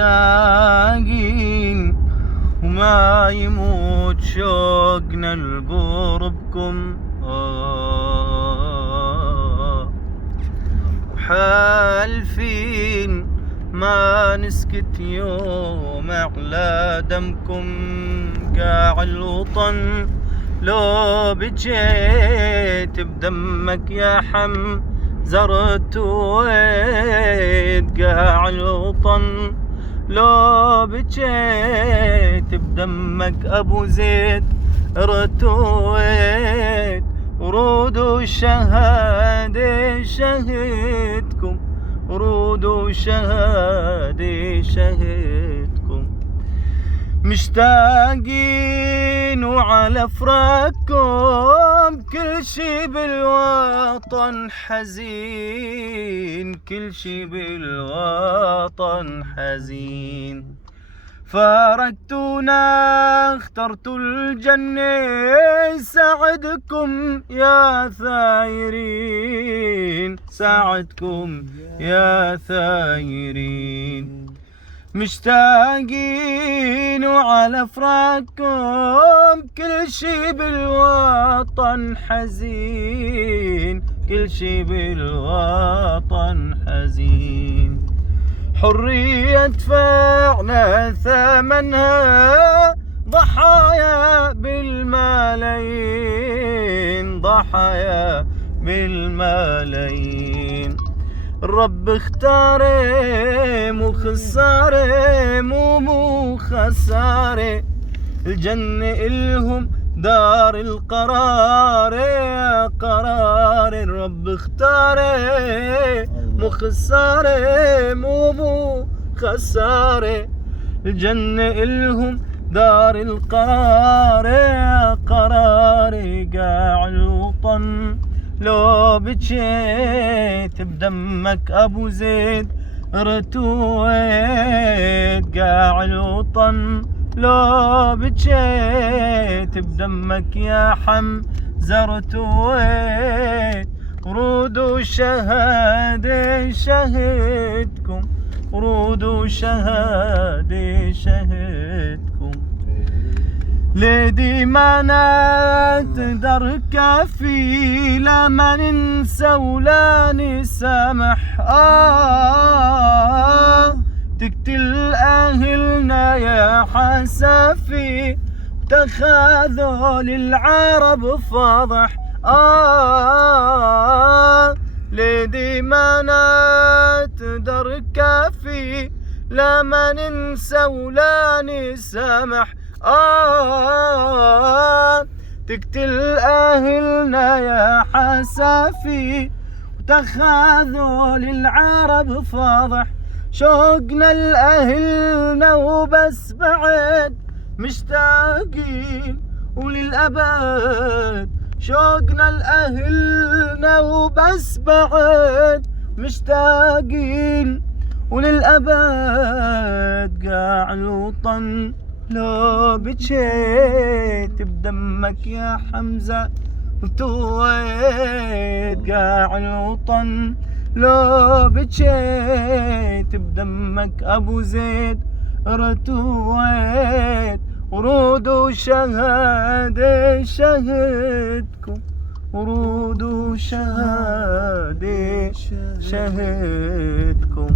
مشتاقين وما يموت شوقنا لقربكم. وحالفين ما نسكت يوم على دمكم. قاع الوطن لو بجيت بدمك يا زرت ويت. قاع الوطن لو بجيت بدمك ابو زيد رتويت. ورود الشهادة شهدكم، ورود الشهادة شهدكم. مشتاقين وعلى فراقكم كل شي بالوطن حزين، كل شي بالوطن حزين. فارقتونا اخترتوا الجنة ساعدكم يا ثايرين، ساعدكم يا ثايرين. مشتاقين وعلى فراقكم كل شي بالوطن حزين، كل شي بالوطن حزين. حرية دفعنا ثمنها ضحايا بالملايين، ضحايا بالملايين. الرب اختاره مو خساره، مو خساره. الجنة إلهم دار القرار، قرار. الرب اختاره مو خساره، مو خساره. الجنة إلهم دار القرار، قرار. قاع الوطن لو بجيت بدمك ابو زيد رتويت. قاع الوطن لو بجيت بدمك يا زرتويت. ورود الشهادة شهدكم، ورود الشهادة شهدكم. ليدي ما نقدر كافي لا ما ننسى ولا نسامح. تقتل أهلنا يا حسافي، تخاذل العرب فاضح. ليدي ما نقدر كافي لا ما ننسى ولا نسامح. تقتل أهلنا يا حسافي، وتخاذل العرب فاضح. شوقنا لأهلنا وبس بعد مشتاقين وللأبد. شوقنا لأهلنا وبس بعد مشتاقين وللأبد. قاع الوطن لو بجيت بدمك يا حمزة رتويت. قاع الوطن لو بجيت بدمك ابو زيد رتويت. ورود الشهادة شهدكم، ورود الشهادة شهدكم.